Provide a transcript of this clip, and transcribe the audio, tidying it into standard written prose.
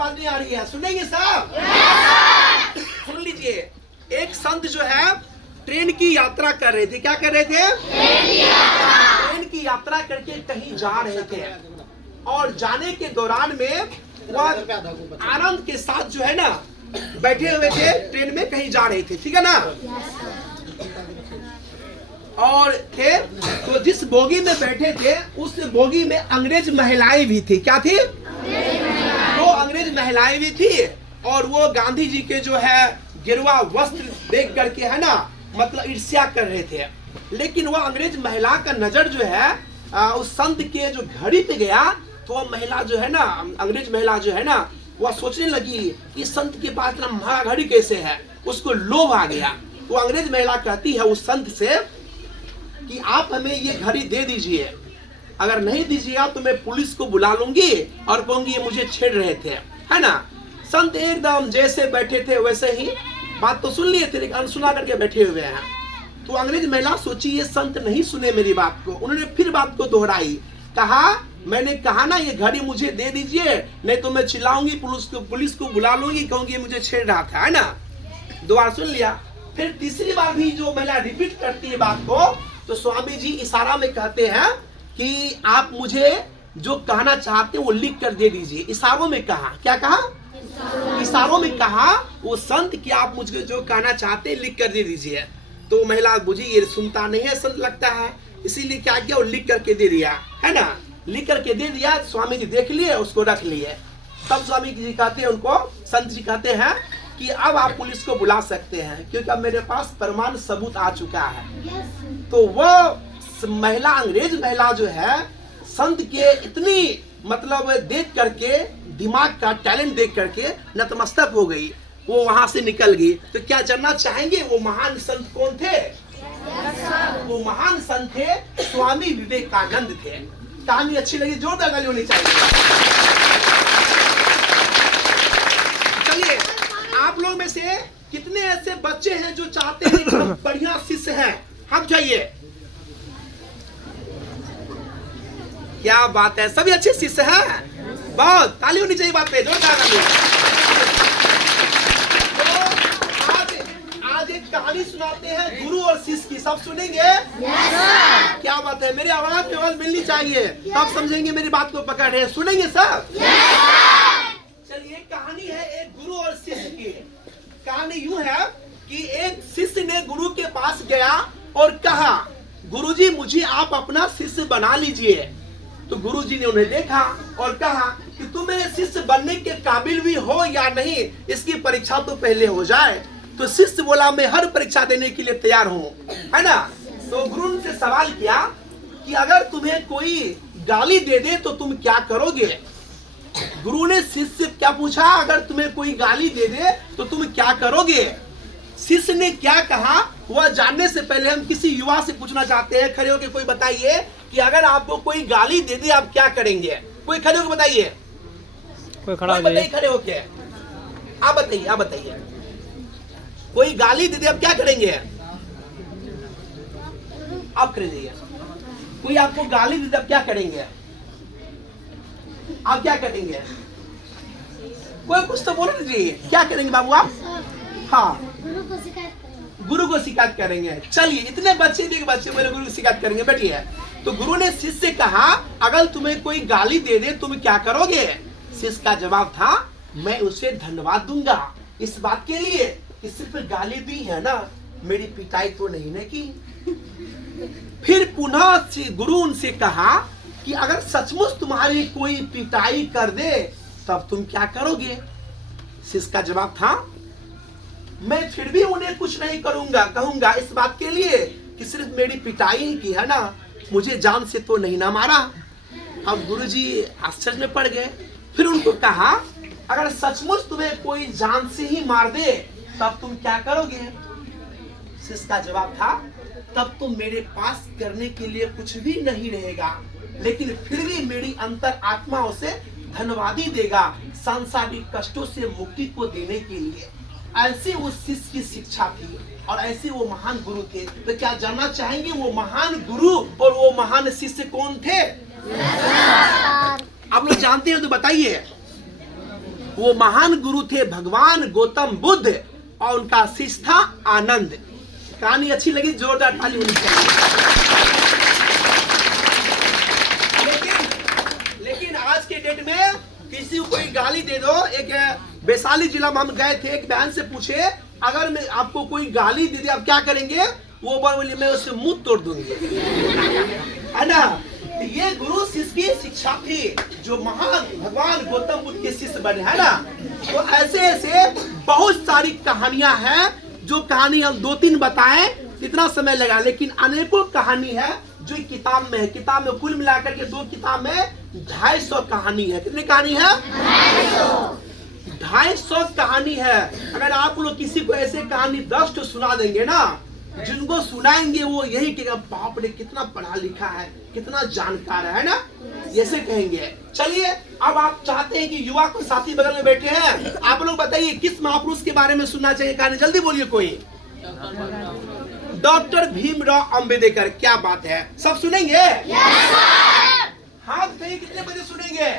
आवाज नहीं आ रही है? सुनेंगे सब? सुन लीजिए, एक संत जो है ट्रेन की यात्रा कर रहे थे। क्या कर रहे थे? ट्रेन की यात्रा करके कहीं जा रहे थे और जाने के दौरान में वह आनंद के साथ जो है ना बैठे हुए थे, ट्रेन में कहीं जा रहे थे, ठीक है ना? और थे तो जिस बोगी में बैठे थे उस बोगी में अंग्रेज महिलाएं भी थी। क्या थी? तो अंग्रेज महिलाएं भी थी और वो गांधी जी के जो है गिरवा वस्त्र देख करके है ना मतलब ईर्ष्या कर रहे थे। लेकिन वह अंग्रेज महिला का नजर जो है उस संत के जो घड़ी पे गया तो वह महिला जो है ना, अंग्रेज महिला जो है ना, वह सोचने लगी कि संत के पास इतना महंगा घड़ी कैसे है। उसको लोभ आ गया। वो अंग्रेज महिला कहती है उस संत से कि आप हमें ये घड़ी दे दीजिए, अगर नहीं दीजिएगा तो मैं पुलिस को बुला लूंगी और कहूंगी ये मुझे छेड़ रहे थे, है ना? संत एकदम जैसे बैठे थे वैसे ही बात तो सुन लिए थे लेकिन अनसुना करके बैठे हुए हैं। तो अंग्रेज महिला सोची ये संत नहीं सुने मेरी बात को। उन्होंने फिर बात को दोहराई, कहा मैंने कहा ना ये घड़ी मुझे दे दीजिए, नहीं तो मैं चिल्लाऊंगी, पुलिस को बुला लूंगी, कहूंगी मुझे छेड़ रहा था, है ना? दो बार सुन लिया। फिर तीसरी बार भी जो महिला रिपीट करती है बात को तो स्वामी जी इशारा में कहते हैं कि आप मुझे जो कहना चाहते हैं वो लिख कर दे दीजिए। इशारों में कहा, क्या कहा? इशारों में कहा वो संत कि आप मुझे जो कहना चाहते हैं लिख कर दे दीजिए। तो महिला बुझी ये सुनता नहीं है संत लगता है, इसीलिए क्या किया वो लिख करके दे दिया, है ना? लिख करके दे दिया। स्वामी जी देख लिए, उसको रख लिए। तब स्वामी जी कहते हैं उनको, संत जी कहते हैं कि अब आप पुलिस को बुला सकते हैं क्योंकि अब मेरे पास प्रमाण सबूत आ चुका है। तो वो महिला, अंग्रेज महिला जो है संत के इतनी मतलब देख करके, दिमाग का टैलेंट देख करके नतमस्तक हो गई। वो वहां से निकल गई। तो क्या जानना चाहेंगे वो महान संत कौन थे? वो महान संत थे स्वामी विवेकानंद थे। कहानी अच्छी लगी? जोरदार ताली होनी चाहिए। चलिए, आप लोग में से कितने ऐसे बच्चे हैं जो चाहते हैं कि हम बढ़िया शिष्य हैं? हम चाहिए। क्या बात है, सभी अच्छे शिष्य हैं? बहुत ताली होनी चाहिए बात पे, जोरदार ताली। तो आज एक कहानी सुनाते हैं गुरु और शिष्य की। सब सुनेंगे? क्या बात है, मेरी आवाज में आवाज मिलनी चाहिए, तब समझेंगे मेरी बात को पकड़ रहे हैं। सुनेंगे सब? चलिए, कहानी है एक गुरु और शिष्य की। कहानी यूं है कि एक शिष्य ने गुरु के पास गया और कहा, गुरुजी मुझे आप अपना शिष्य बना लीजिए। तो गुरुजी ने उन्हें देखा और कहा कि तुम मेरे शिष्य बनने के काबिल भी हो या नहीं, इसकी परीक्षा तो पहले हो जाए। तो शिष्य बोला मैं हर परीक्षा देने के लिए तैयार हूँ, है ना? तो गुरु ने सवाल किया कि अगर तुम्हें कोई गाली दे दे तो तुम क्या करोगे? गुरु ने शिष्य से क्या पूछा, अगर तुम्हें कोई गाली दे दे तो तुम क्या करोगे? शिष्य ने क्या कहा वह जानने से पहले हम किसी युवा से पूछना चाहते हैं। खड़े होकर कोई बताइए कि अगर आपको कोई गाली दे दे आप क्या करेंगे? कोई खड़े होकर बताइए। कोई खड़ा हो जाइए, खड़े होके आप बताइए, आप बताइए। कोई गाली दे दे आप क्या करेंगे? आप खड़े जाइए। कोई आपको गाली दे दे आप क्या करेंगे? आप क्या करेंगे? कोई कुछ तो बोलो दीजिए, क्या करेंगे बाबू आप? हाँ, गुरु को शिकायत करेंगे। चलिए, इतने बच्चे भी बच्चे मेरे गुरु को शिकायत करेंगे, बैठिए। तो गुरु ने शिष्य से कहा अगर तुम्हें कोई गाली दे दे तुम क्या करोगे? शिष्य का जवाब था मैं उसे धन्यवाद दूंगा इस बात के लिए कि सिर्फ गाली दी है ना, मेरी पिटाई तो नहीं न की। फिर पुनः गुरु उनसे कहा कि अगर सचमुच तुम्हारी कोई पिटाई कर दे तब तुम क्या करोगे? शिष्य का जवाब था मैं फिर भी उन्हें कुछ नहीं करूंगा, कहूंगा इस बात के लिए कि सिर्फ मेरी पिटाई ही की है ना, मुझे जान से तो नहीं ना मारा। अब गुरुजी आश्चर्य में पड़ गए। फिर उनको कहा अगर सचमुच तुम्हें कोई जान से ही मार दे तब तुम क्या करोगे? शिष्य का जवाब था तब तो मेरे पास करने के लिए कुछ भी नहीं रहेगा, लेकिन फिर भी मेरी अंतर आत्मा उसे धन्यवाद ही देगा सांसारिक कष्टों से मुक्ति को देने के लिए। ऐसी उस शिष्य की शिक्षा थी और ऐसे वो महान गुरु थे। तो क्या जानना चाहेंगे वो महान गुरु और वो महान शिष्य कौन थे? आप लोग जानते हैं तो बताइए। वो महान गुरु थे भगवान गौतम बुद्ध और उनका शिष्य था आनंद। कहानी अच्छी लगी, जोरदार ताली होनी चाहिए। लेकिन आज के डेट में किसी को कोई गाली दे दो, एक वैशाली जिला में हम गए थे, एक बहन से पूछे अगर मैं आपको कोई गाली दे दे आप क्या करेंगे, वो बोली मैं उससे मुंह तोड़ दूंगी, है ना। ये गुरु शिष्य की शिक्षा थी, जो महान भगवान गौतम बुद्ध के शिष्य बने, है ना। तो ऐसे ऐसे बहुत सारी कहानियां हैं, जो कहानी हम 2-3 बताएं इतना समय लगा, लेकिन अनेकों कहानी है जो किताब में है। किताब में कुल मिलाकर के 2 किताब में 250 कहानी है। कितनी कहानी है? 250 कहानी है। अगर आप लोग किसी को ऐसे कहानी 10 तो सुना देंगे ना, जिनको सुनाएंगे वो यही कहेगा बाप रे कितना पढ़ा लिखा है, कितना जानकार है ना, ऐसे कहेंगे। चलिए अब आप चाहते हैं कि युवा को साथी बगल में बैठे हैं, आप लोग बताइए किस महापुरुष के बारे में सुनना चाहिए कहानी, जल्दी बोलिए कोई। डॉक्टर भीमराव अंबेडकर। क्या बात है, सब सुनेंगे? हाथ उठाइए, कितने बजे सुनेंगे?